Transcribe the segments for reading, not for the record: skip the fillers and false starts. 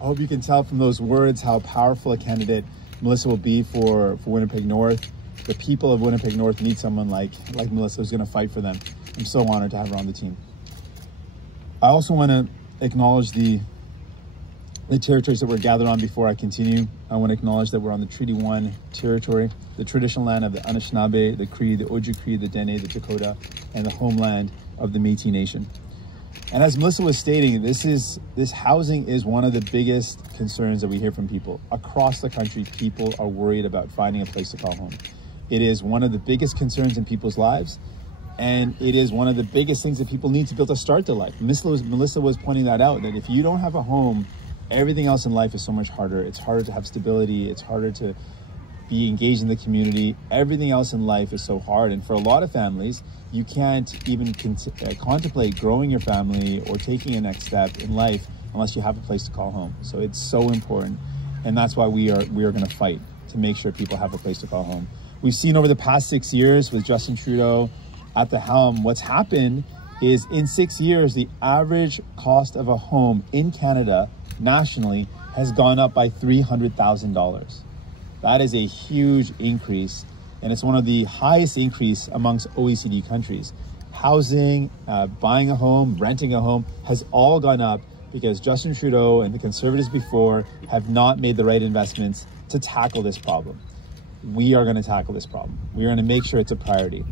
I hope you can tell from those words how powerful a candidate Melissa will be for Winnipeg North. The people of Winnipeg North need someone like Melissa who's going to fight for them. I'm so honored to have her on the team. I also want to acknowledge the territories that we're gathered on before I continue. I want to acknowledge that we're on the Treaty 1 territory, the traditional land of the Anishinaabe, the Cree, the Ojibwe, the Dene, the Dakota, and the homeland of the Métis Nation. And as Melissa was stating, this housing is one of the biggest concerns that we hear from people. Across the country, people are worried about finding a place to call home. It is one of the biggest concerns in people's lives, and it is one of the biggest things that people need to be able to start their life. Melissa was pointing that out, that if you don't have a home, everything else in life is so much harder. It's harder to have stability. It's harder to be engaged in the community. Everything else in life is so hard. And for a lot of families, you can't even contemplate growing your family or taking a next step in life unless you have a place to call home. So it's so important. And that's why we are going to fight to make sure people have a place to call home. We've seen over the past 6 years with Justin Trudeau at the helm, what's happened is in 6 years, the average cost of a home in Canada nationally has gone up by $300,000. That is a huge increase, and it's one of the highest increase amongst OECD countries. Housing, buying a home, renting a home has all gone up because Justin Trudeau and the Conservatives before have not made the right investments to tackle this problem. We are going to tackle this problem. We are going to make sure it's a priority.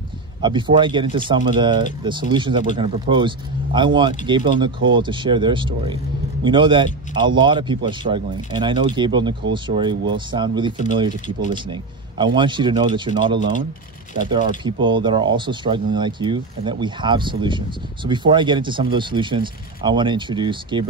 Before I get into some of the solutions that we're going to propose, I want Gabriel and Nicole to share their story. We know that a lot of people are struggling, and I know Gabriel and Nicole's story will sound really familiar to people listening. I want you to know that you're not alone, that there are people that are also struggling like you, and that we have solutions. So before I get into some of those solutions, I want to introduce Gabriel